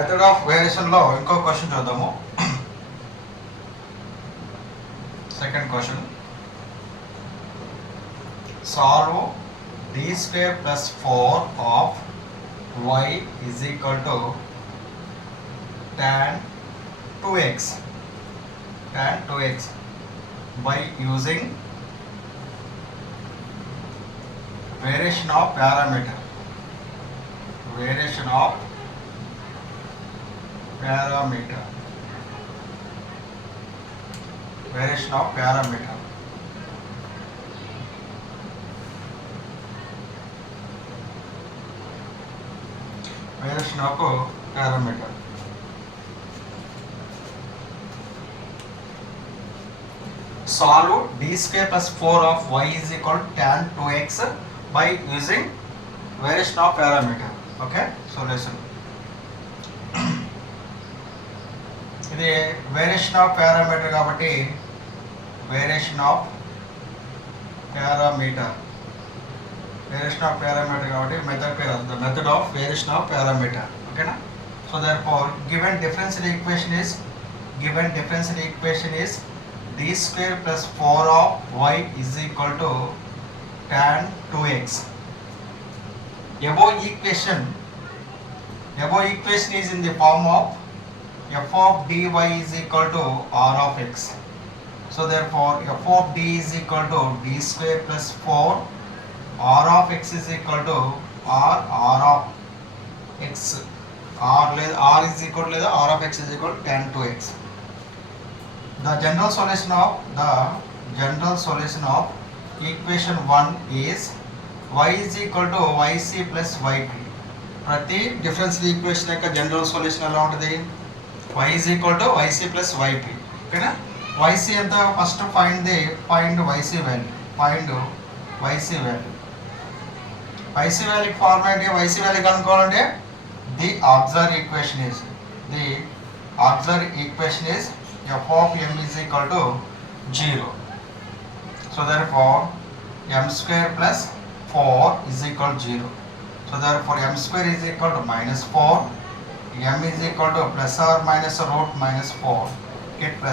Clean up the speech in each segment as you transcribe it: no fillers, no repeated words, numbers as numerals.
Method of వేరియేషన్లో ఇంకో question చూద్దాము. Second question, solve d² + 4 of y is equal to tan 2x by using variation of parameter. Variation of parameter. Variation of parameter. Solve d² + 4 of y is equal to tan 2x by using variation of parameter. Okay, solution. ఇది variation of parameter కాబట్టి variation of parameter కాబట్టి method పేరు the method of variation of parameter. ఓకేనా? So therefore given differential equation is d² + 4 of y is equal to tan 2x. Above equation is in the form of f of dy is equal to r of x. So therefore f of d is equal to d² + 4, r of x is equal to r of x, r is equal to r of x is equal to tan 2x. The general solution of equation 1 is y is equal to yc plus yp. ప్రతి differential equation యొక్క general solution ఎలా ఉంటుంది? y is equal to yc plus yp. ఓకేనా? yc ఎంత? First find yc value. yc value format yc value కనుక్కోవాలంటే the auxiliary equation is f of m is equal to 0. So therefore m² + 4 is equal to 0. So therefore m² is equal to -4, m is equal to ± √-4. Get ±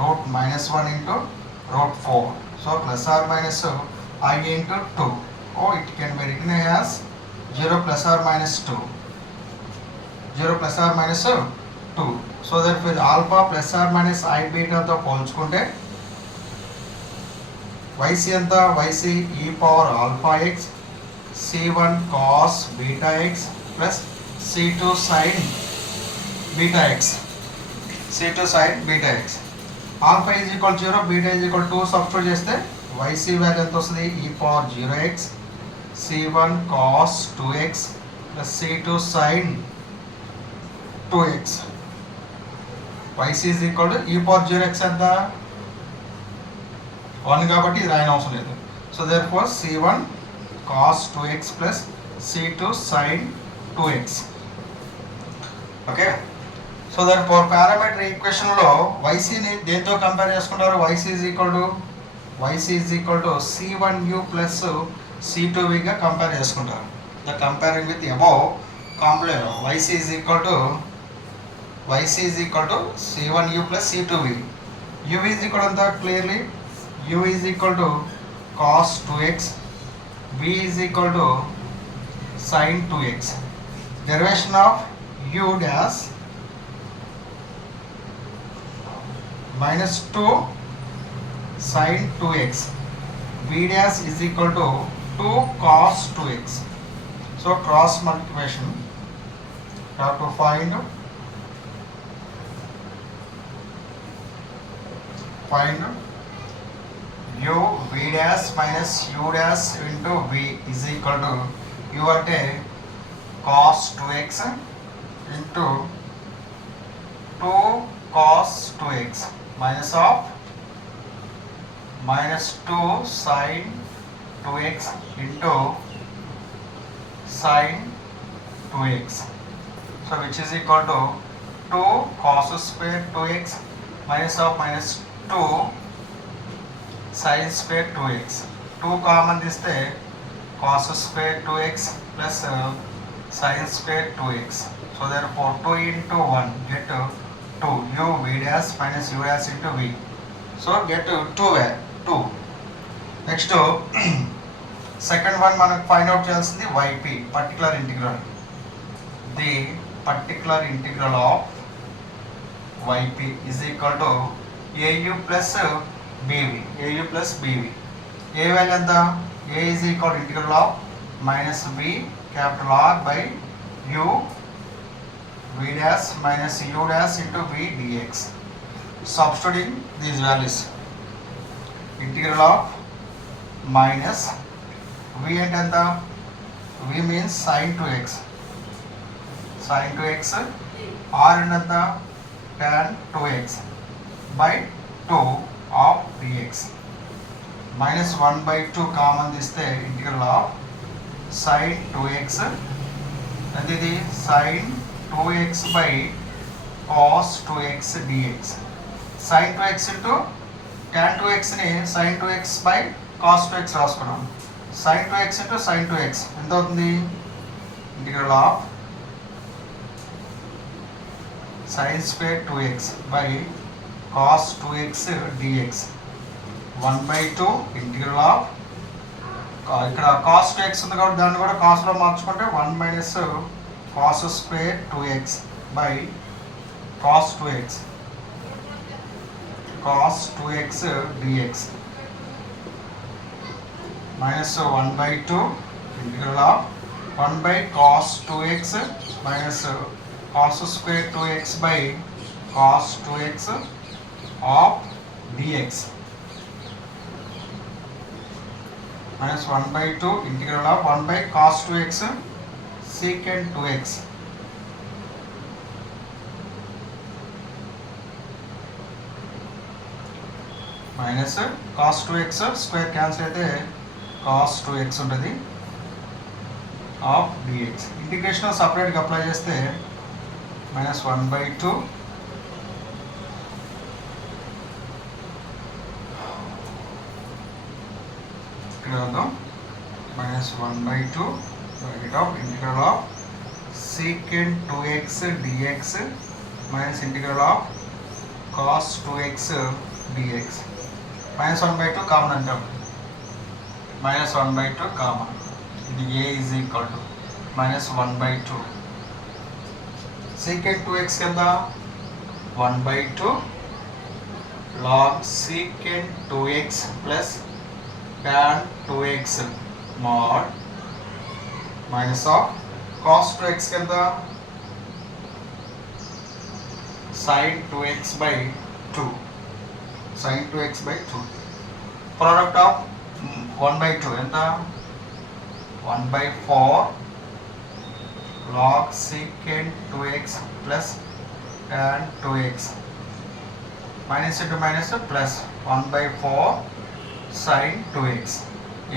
√-1 into √4. So ± I into 2. Or it can be written as 0 ± 2. 0 ± 2. So therefore alpha ± I beta తో పోల్చుకుంటే yc ఎంత? yc e power alpha x c1 cos beta x plus c2 sin beta x. Alpha is equal to 0, beta is equal to 2 substitute చేస్తే yc value ఎంత వస్తుంది? e power 0x c1 cos 2x plus c2 sin 2x. yc is equal to e power 0x ఎంత? 1 కాబట్టి ఇది రాయని అవసరం లేదు. So therefore c1 cos 2x plus c2 sin 2x. Okay? So therefore parameter ఈక్వేషన్లో ycని దేంతో కంపేర్ చేసుకుంటారు? yc is equal to c1u plus c2v గా కంపేర్ చేసుకుంటారు. The comparing with above complex yc is equal to c1u plus c2v. u is equal to clearly u is equal to cos 2x, v is equal to sin 2x. Derivation of u dash -2 sin 2x, v dash is equal to 2 cos 2x. So cross multiplication, you have to find u v dash minus u dash into v is equal to u అంటే cos 2x into 2 cos 2x minus of -2 sin 2x into sin 2x. So which is equal to 2 cos square 2x minus of -2 sin square 2x. 2 common తీస్తే cos square 2x plus sin square 2x. So therefore 2 into 1 get 2 u v dash minus u dash into v. So get 2 where 2. Next second one మనం find out చేయాల్సింది yp particular integral. The particular integral of yp is equal to au plus bv. au plus bv. a value ఎంత? a is equal to integral of minus v capital R by u v dash minus u dash into v dx. Substituting these values, integral of minus v అంటే ఎంత? v means sin 2x, sin 2x, r అంటే ఎంత? tan 2x by 2 of dx. minus 1 by 2 common తీస్తే integral of sin 2x అంటే ఇది sin 2x by cos 2x dx. sin 2x into tan 2x ని sin 2x by cos 2x రాసుకున్నాం. sin 2x into sin 2x ఎంత అవుతుంది? Integral of sin square 2x by cos 2x dx. 1 by 2 integral of ఇక్కడ cos 2x ఉంది కాబట్టి దాన్ని కూడా cos లో మార్చుకుంటే 1 minus cos square 2x by cos 2x dx minus 1 by 2 integral of 1 by cos 2x minus cos square 2x by cos 2x of dx minus 1 by 2 integral of 1 by cos 2x secant 2x minus cos 2x square cancel అయితే cos 2x ఉంటుంది of dx. Integration సపరేట్గా apply చేస్తే minus 1 by 2 ఇక్కడ వద్దాం minus 1 by 2 bracket of integral of secant 2x dx minus integral of cos 2x dx. minus 1 by 2 common అంటాం. minus 1 by 2 common. ఇది a is equal to minus 1 by 2 secant 2x ఎంత? 1 by 2 log secant 2x plus tan 2x mod minus of cos 2x ఎంత? sin 2x by 2 sin 2x by 2 product of 1 by 2 ఎంత? 1 by 4 log secant 2x plus tan 2x minus into minus plus 1 by 4 sin 2x.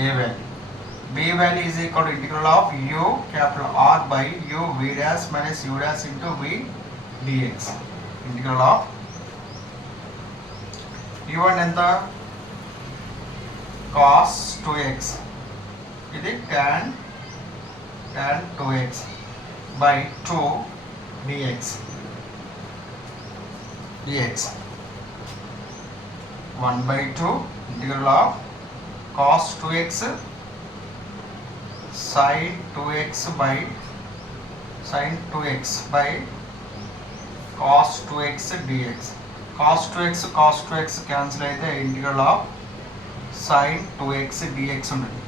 a value. b value is equal to integral of u capital R by u v dash minus u dash into v dx. integral of u1 ఎంత? cos 2x ఇది tan 2x by 2 dx 1 by 2 integral of cos 2x sin 2x by cos 2x dx. cos 2x cancel అయితే integral of sin 2x dx ఉంటుంది.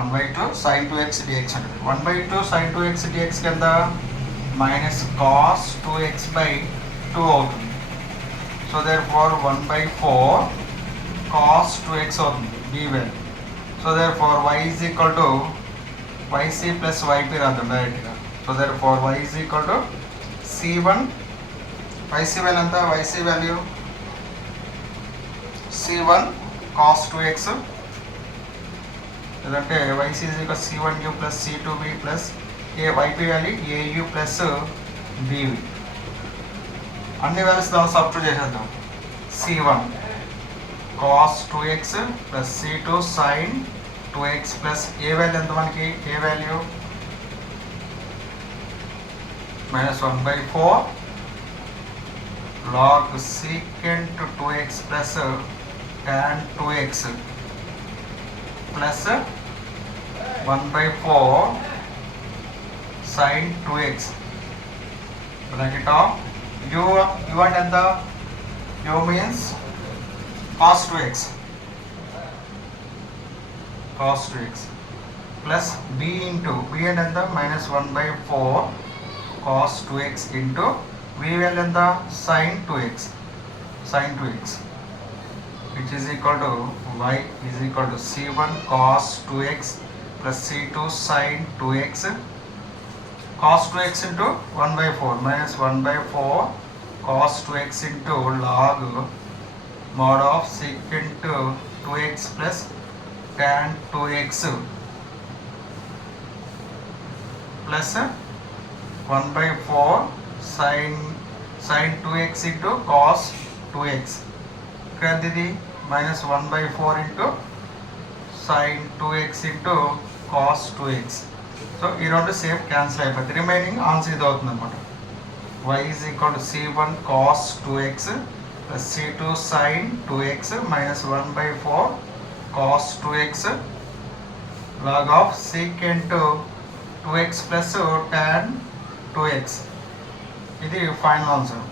1 by 2 sin 2x dx ఉంటుంది. 1 by 2 sin 2x dx కింద minus cos 2x by 2 అవుతుంది. So therefore 1 by 4 cos 2x అవుతుంది b value. So therefore y is equal to yc plus yp రాద్దాం డైరెక్ట్గా. So therefore y is equal to c1 yc value ఎంత? yc value c1 cos 2x లేదంటే yc is equal c1u plus c2b plus yp value au plus bv. అన్ని values దాన్ని substitute చేసేద్దాం. c1 cos 2x plus c2 sin 2x plus a value ఎంత మనకి? a value minus 1 by 4 log secant 2x plus tan 2x plus 1 by 4 sin 2x bracket of u and the u means cos 2x plus b into b and the minus 1 by 4 cos 2x into v and the sin 2x which is equal to y is equal to c1 cos 2x plus c2 sin 2x cos 2x into 1 by 4 minus 1 by 4 cos 2x into log mod of secant 2x plus tan 2x plus 1 by 4 sin 2x into cos 2x ఇక్కడ ఇది minus 1 by 4 into sin 2x into cos 2x so ఈ రెండు same cancel అయిపోతుంది remaining answer ఇది అవుతుంది అనమాట y is equal to c1 cos 2x plus c2 sin 2x minus 1 by 4 cos 2x log of secant 2x plus tan 2x ఇది final answer